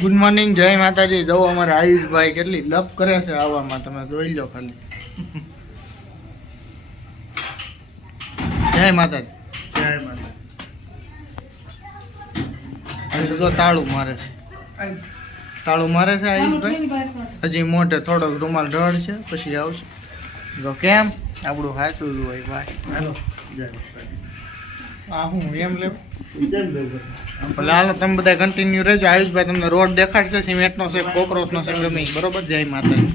Good morning, જય માતાજી. જવો અમારે આયુષભાઈ કેટલી લપ કરે છે આવવામાં, તમે જોઈ લો ખાલી. જય માતાજી. જય માતાજી. જો તાળું મારે છે, તાળું મારે છે આયુષભાઈ. હજી મોઢે થોડોક રૂમાલ ઢળ છે, પછી આવશે. જો કેમ આપણું હાચું જ હોય ભાઈ. હાલો હું એમ લેવું ભલે. હાલો તમે બધા કન્ટિન્યુ રહેજો. આયુષભાઈ તમને રોડ દેખાડશે, સિમેન્ટનો છે, કોકરોચનો છે, ગમે બરોબર. જય માતાજી.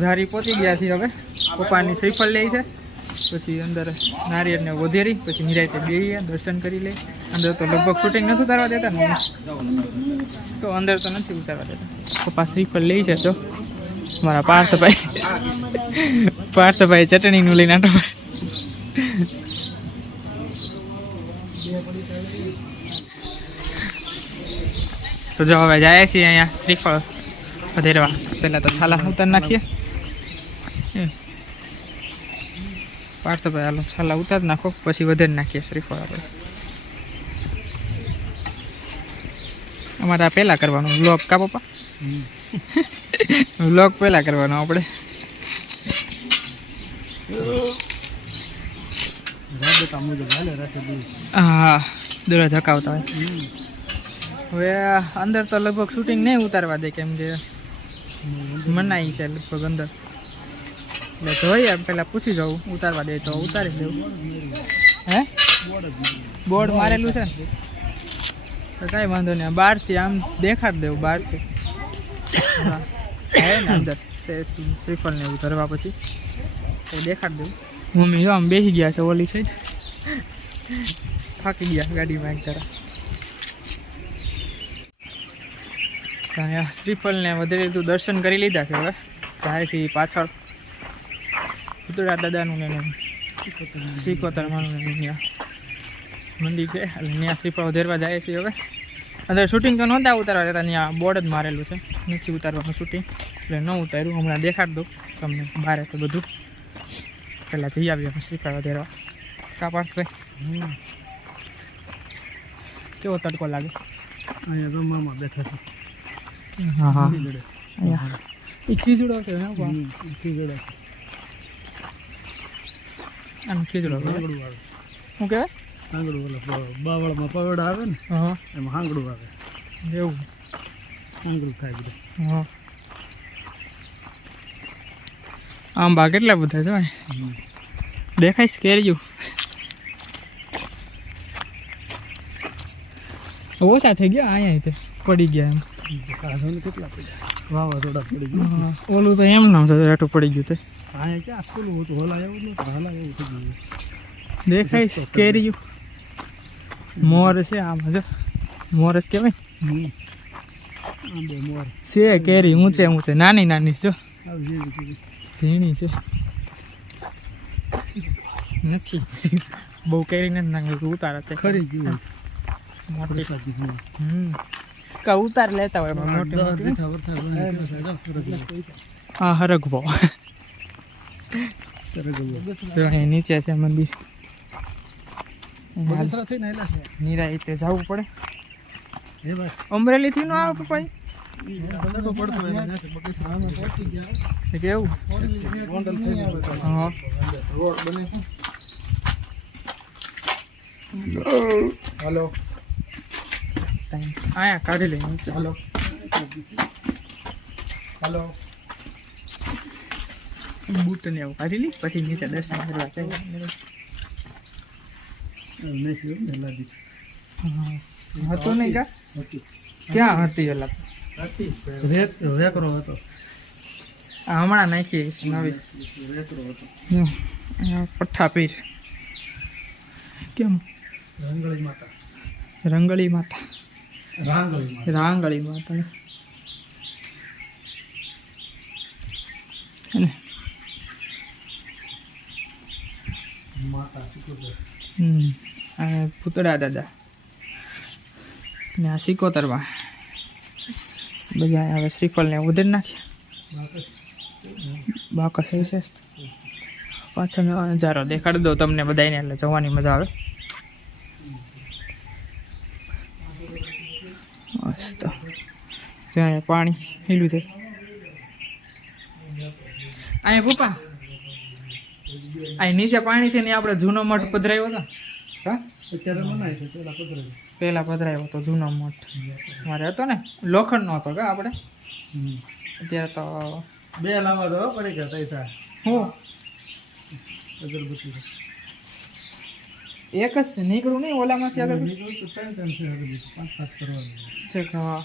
ધારી પહોંચી ગયા છીએ. હવે પપ્પાની શ્રીફળ લે છે, પછી અંદર નારિયેળને વધેરી, પછી નિરાયતે બેહીએ, દર્શન કરી લે. અંદર તો લગભગ શૂટિંગ નથી ઉતારવા દેતા ને, તો અંદર તો નથી ઉતારવા દેતા. પપ્પા શ્રીફળ લે છે. તો મારા પાર્થભાઈ ચટણીનું લઈને આટો. તો જો હવે જાય છીએ અહીંયા શ્રીફળ વધેરવા. પહેલાં તો છાલા ઉતાર નાખીએ. પાર્થભાઈ હાલો છાલા ઉતાર નાખો, પછી વધેર નાખીએ શ્રીફળ. આપણે અમારે આ પહેલાં કરવાનું વ્લોગ કા પપ્પા? વ્લોગ પહેલાં કરવાનો આપણે. હા દરરોજ હકાવતા હોય. હવે અંદર તો લગભગ શૂટિંગ નહીં ઉતારવા દે, કેમ કે મનાઈ છે લગભગ અંદર. એટલે જોઈએ પેલા પૂછી જવું, ઉતારવા દે તો ઉતારી દેવું. હે બોર્ડ મારેલું છે ને, તો કાંઈ વાંધો નહીં. બહારથી આમ દેખાડ દેવું, બહારથી. હા હે ને અંદર શ્રીફળ ને એવું ધરવા પછી તો દેખાડ દેવું. મમ્મી જો આમ બેસી ગયા છે ઓલી સાઈડ, થાકી ગયા ગાડીમાં એક તરફ. શ્રીફળને વધેરે તું દર્શન કરી લીધા છે. હવે જાય છે પાછળ ઉતરા દાદાનું ને એનું સિકોતરમાનું ત્યાં મંદિર છે, એટલે ત્યાં શ્રીફળ વધેરવા જાય છે. હવે અંદર શૂટિંગ તો નહોતા ઉતારવા જતા, ત્યાં બોર્ડ જ મારેલું છે, નથી ઉતારવાનું શૂટિંગ, એટલે ન ઉતાર્યું. હમણાં દેખાડ દઉં તમને બારે તો બધું. પહેલાં જઈ આવીએ શ્રીફળ વધેરવા. કા પાર્થભાઈ કેવો તડકો લાગે? અહીંયા રમવામાં બેઠા છે. હા હા એ ખીજડો છે ને, ખીજડો આમ ખીજડો શું કહેવાય? હાંગડું ઓલો બાવળમાં પવડ આવે ને, હા એમાં હાંગડું આવે. એવું હાંગડું થાય બધું. હા આંબા કેટલા બધા છે દેખાય કેરીયું. ઓછા થઈ ગયા અહીંયા પડી ગયા એમ. કેટલા પડ્યા વાવાઝોડા પડી ગયું. ઓલું તો એમ નામ છે રેટું પડી ગયું. તે અહીંયા ક્યાં ખુલ્લું હતું, હલા એવું નતું, હલા એવું થઈ ગયું. દેખાય કેરીયું. મોર છે આમાં, જો મોરસ કહેવાય મોર છે. કેરી ઊંચે ઊંચે, નાની નાની જો ઝીણી છે, નથી બહુ કેરી નથી નાખી. ઉતારે તે ખરી ગયું. કા ઉતાર લેતા હોય હા હરગવો. નીચે છે મંદિર, નિરાયતે જવું પડે. અમરેલી થી નો આવે પપ્પા? કેવું હા હાલો આયા કાઢી લઈ હાલો હાલો બૂટ ને એવું કાઢી લઈ પછી નીચે દર્શન કરવા જઈએ હતો નહીં કા ક્યાં હતી એલા રેકરો હતો હમણાં નાખી નવી રેકરો હતો પઠ્ઠા પીર કેમ રંગળી માતા રંગળી માતા રાંગળી માતા અને માતા સિકોતર આ પૂતળા દાદા ને આ સિકોતરમાં બધા હવે શ્રીફળને ઉધેર નાખ્યા બાકસ છે પાછળ નજારો દેખાડી દો તમને બધાને એટલે જવાની મજા આવે મસ્ત ત્યાં પાણી હીલું છે અહીંયા પપ્પા અહીં નીચે પાણી છે ને આપણે જૂનો મઠ પધરાયો હતો હા અત્યારે મનાય છે પહેલા પધરાયો હતો જૂનો મઠ મારે હતો ને લોખંડનો હતો કા આપણે અત્યારે તો બે લાવવા દો પડી ગયા પૈસા હું અગરબત્તી એક જ છે નીકળું નહીં ઓલામાંથી આગળ નીકળું તો ત્રણ છે અગરબત્તી 5-5 કરવાનું છે હા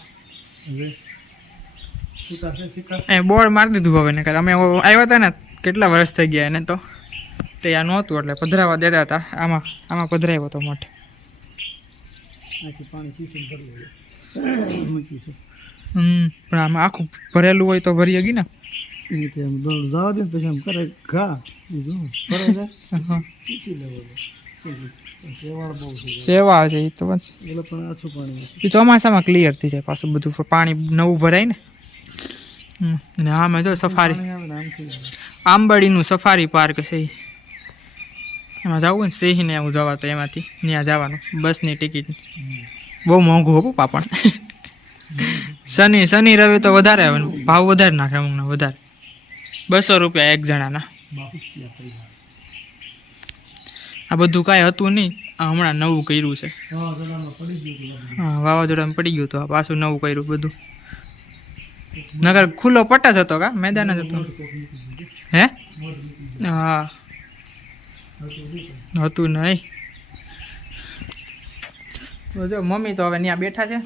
હવે છૂટા છે સિક્કા એ બોર્ડ મારી દીધું હવે ને કરે અમે આવ્યા હતા ને કેટલા વર્ષ થઈ ગયા એને તો તે આ નહોતું એટલે પધરાવા દેતા હતા આમાં પધરાવ્યો હતો મઠ આથી પાણી સીસમ ભરી મૂકી છે પણ આમાં આખું ભરેલું હોય તો ભરી ગઈ ને એ આમ દોડ જવા દે ને પછી આમ કરે ઘા જો ભરાઈ જાય સીસી લેવો સેવાળ બહુ છે સેવા છે એ તો બસ એટલે પણ આછું પાણી એ ચોમાસામાં ક્લિયર થઈ જાય પાછું બધું પાણી નવું ભરાય ને અને આમાં જો સફારી આંબડીનું સફારી પાર્ક છે એમાં જવું ને સિંહને એવું જવા તો એમાંથી ત્યાં જવાનું બસની ટિકિટ બહુ મોંઘું હો પાપણ શનિ રવિ તો વધારે આવે ને ભાવ વધારે નાખે અમુકના વધારે 200 રૂપિયા એક જણાના આ બધું કાંઈ હતું નહીં આ હમણાં નવું કર્યું છે હા વાવાઝોડામાં પડી ગયું હતું આ પાછું નવું કર્યું બધું નગર ખુલ્લો પટ્ટ જ હતો કા મેદાન જ હતું હે હા હતું નહીં જો મમ્મી તો હવે ત્યાં બેઠા છે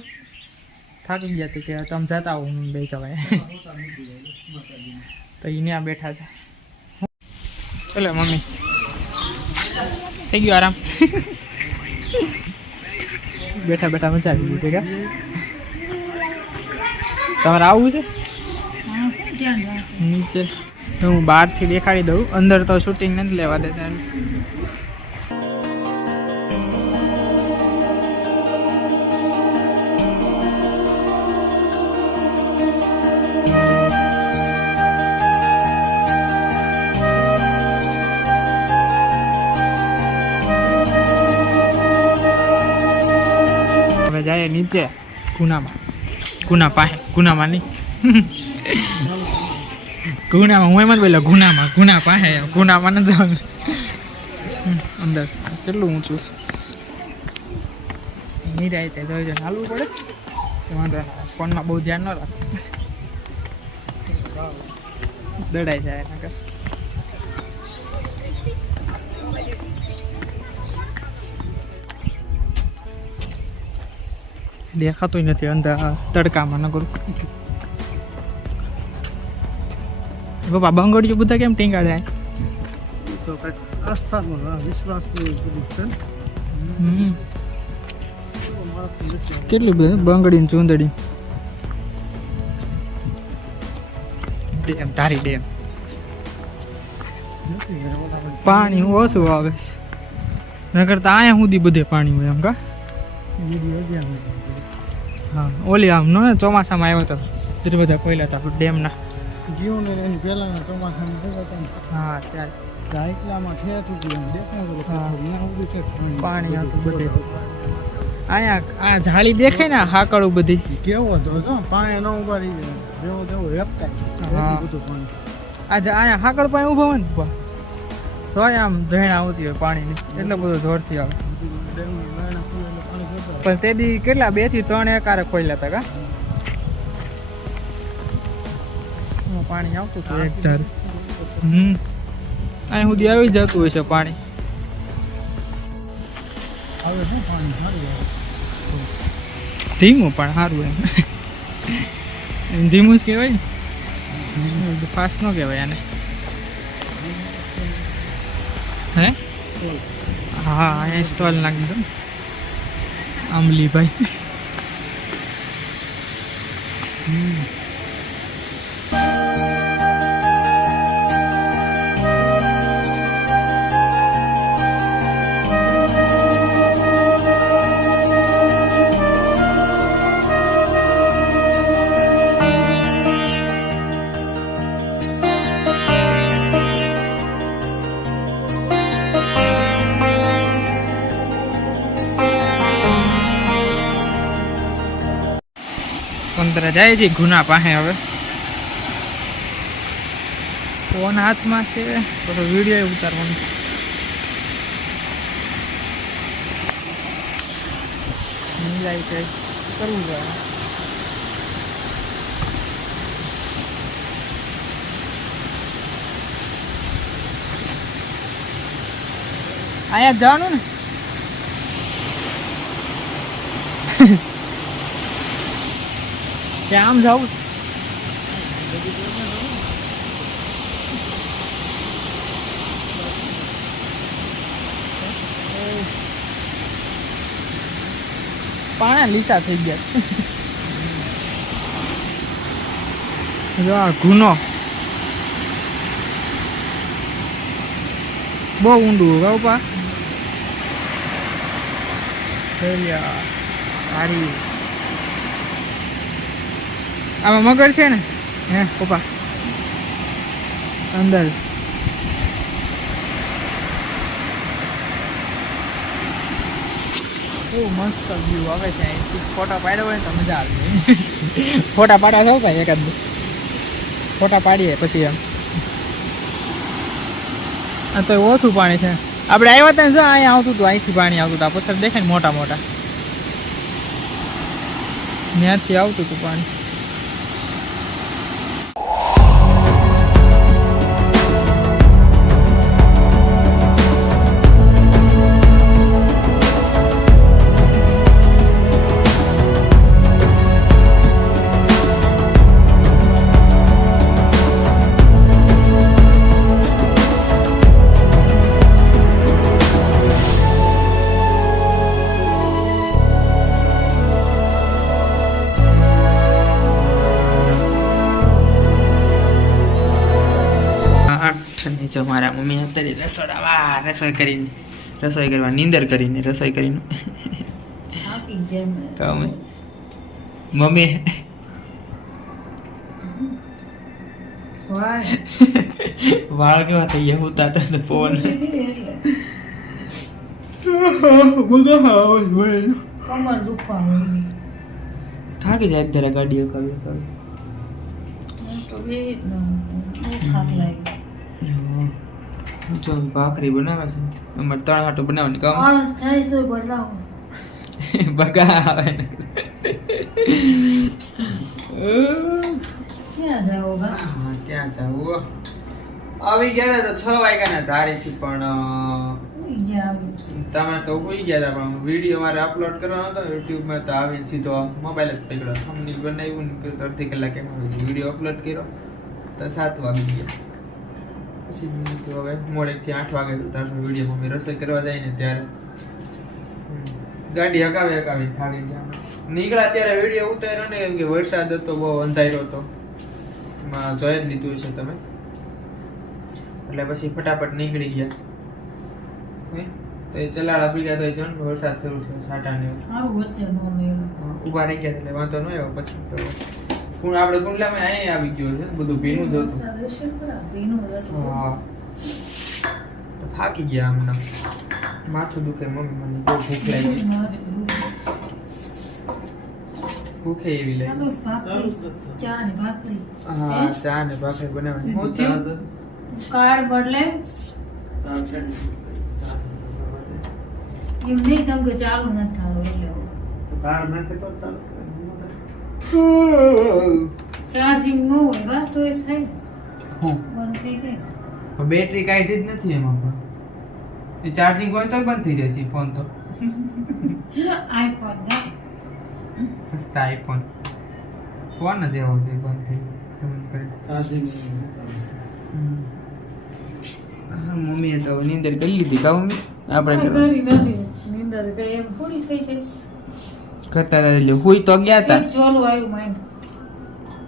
થાકી ગયા હતી કે તમે જતા આવો હું બે જવાય તો એ ત્યાં બેઠા છે ચલો મમ્મી થઈ ગયો આરામ બેઠા બેઠા મજા આવી ગઈ છે કે તમારે આવવું છે નીચે હું બહારથી દેખાડી દઉં અંદર તો શૂટિંગ નથી લેવા દેતા હવે જાય નીચે ગુનામાં નહીં ગુનામાં હું એમ જ બોલ્યો ગુના પાસે ગુનામાં ન જવાનું અંદર કેટલું ઊંચું નિરાય તે જોઈ જઈને હાલવું પડે વાંધો ફોનમાં બહુ ધ્યાન ન રાખ દડાઈ જાય એના કર દેખાતું નથી અંદર તડકામાં ન કરું બાપા બંગડીઓ બધા કેમ ટીંગાડે તો કંઈક આસ્થામાં વિશ્વાસનું બધું છે કેટલી બધી બંગડી ને ચૂંદડી ડેમ તારી ડેમ પાણી ઓછું આવે છે નકર તો અહીંયા સુધી બધે પાણી હોય એમ કા હા ઓલી આમ નો ચોમાસામાં આવ્યો હતો ત્યારે બધા કોયલા હતા ડેમના જીવને એની પહેલાના ચોમાસામાં થયા હતા હા ત્યારે રાયકલામાં ઠેઠ ઉઠી એમ દેખાતું હા. ત્યાં ઉભું છે પાણી હતું બધે અહીંયા આ જાળી દેખાય ને હાકડું બધી કેવો હતો જો પાણી ન ઉભા રહી જાય જેવો તેવો હેપતા હા. બધું પાણી અહીંયા હાકડ પાસે ઊભા હોય ને પપ્પા, તો આમ જઈને આવતી હોય પાણીની, એટલો બધો જોરથી આવે. પણ તે દી કેટલા 2 થી 3 એકારે ખોલ્યા હતા કા પાણી આવતું હતું એક ધાર. અહીં સુધી આવી જતું હોય છે પાણી. હવે શું પાણી સારું આવે ધીમું પણ સારું એમ ધીમું જ કહેવાય ને, ફાસ્ટ ન કહેવાય આને. હે હા અહીંયા સ્ટોલ નાખી દો આંબલીભાઈ. કંદરા જાય છે ગુના પાસે. હવે ફોન હાથમાં છે તો વિડીયો ઉતારવાનો. મિલાઈ કઈ કરવું જોઈએ. અહીંયા જવાનું ને ત્યાં આમ જાઉં પાણા લીસા થઈ ગયા. જો આ ગુનો બહુ ઊંડું બાપા. સારી આમાં મગર છે ને હે પપ્પા અંદર. બહુ મસ્ત વ્યૂ આવે છે અહીંથી. ફોટા પાડ્યા હોય ને તો મજા આવે. ફોટા પાડવા જાવ ભાઈ એકાદ ફોટા પાડીએ પછી એમ. આ તો ઓછું પાણી છે. આપણે આવ્યા હતા ને જો અહીંયા આવતું હતું, અહીંથી પાણી આવતું હતું. આ પથ્થર દેખાય ને મોટા મોટા, ત્યાંથી આવતું હતું પાણી. જો મારા મમ્મી અત્યારે રસોડામાં રસોઈ કરવા નીંદર કરીને રસોઈ કરીને મમ્મી વાળ કેવા થઈ ગયા ઉતા તો ફોન થાકી જાય અત્યારે ગાડીઓ કાવી જો ભાખરી બનાવે છે અમારે 3 હાટો બનાવવાની કામ આળસ થાય છે બનાવો બગા આવે ને ક્યાં જાવ આવી ગયા તો 6 વાગ્યાના ધારીથી પણ તમે તો હોઈ ગયા હતા પણ વિડીયો મારે અપલોડ કરવાનો હતો યુટ્યુબમાં તો આવીને સીધો મોબાઈલ જ પકડ્યો થંબનેલ બનાવ્યું ને અડધી કલાકે વિડીયો અપલોડ કર્યો તો 7 વાગી ગયા. પછી તો હવે મોડેકથી 8 વાગે તારનો વિડીયો મમ્મી રસોઈ કરવા જાય ને ત્યારે ગાડી હકાવી થાકી ગયા. નીકળ્યા ત્યારે વિડીયો ઉતાર્યો ને કેમ કે વરસાદ હતો, બહુ અંધાર્યો હતો, એમાં જોઈ જ લીધું છે તમે. એટલે પછી ફટાફટ નીકળી ગયા. તો એ ચલાડા પી ગયા તો જો વરસાદ શરૂ થયો, છાંટા ને ઉભા રહી ગયા એટલે વાંધો ન આવ્યો. પછી તો આપણે કુંડલામાં અહીં આવી ગયો છે, બધું ભીનું જ હતું. હા તો થાકી ગયા. આમના માથું દુખે મમ્મી, મને બહુ ભૂખ લાગી. ભૂખે એવી આ લાગી. તો ભાખરી, ચા ને ભાખરી. હા ચા ને ભાખરી બનાવવાની. હું થયું? કાર્ડ બદલે એમ નહીં તમ કે ચાલુ નથી થાતું એટલે ચાર્જિંગ ન હોય બસ તો એ થાય હું બંધ થઈ જાય. બેટરી કાઢી જ નથી એમાં પણ. એ ચાર્જિંગ હોય તો બંધ થઈ જાય છે ફોન તો. આઈફોન ના સસ્તા આઈફોન ફોન જ એવો છે બંધ થઈ એમ કરી. હા મમ્મીએ તો નીંદર કરી લીધી કા મમ્મી? આપણે કરી નથી નીંદર ગઈ એમ થોડી થઈ જાય. કરતા હતા એટલે હુઈ તો ગયા હતા. એક ચોલું આવ્યું માઇન્ડ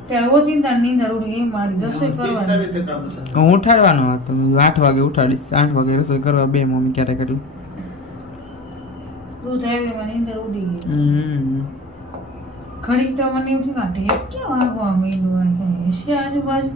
ત્યારે ઓચિંતા નીંદર ઉડી એમ મારી રસોઈ કરવાની હું ઉઠાડવાનો હતો. 8 વાગે ઉઠાડીશ. 8 વાગે રસોઈ કરવા બે મમ્મી ક્યારેક એટલું. દૂધ આવ્યું એમાં નીંદર ઉડી ગઈ. હમ ઘડીક તો મને એમ થયું કે ઢેક ક્યાં વાગવા માંડ્યું હશે આજુબાજુ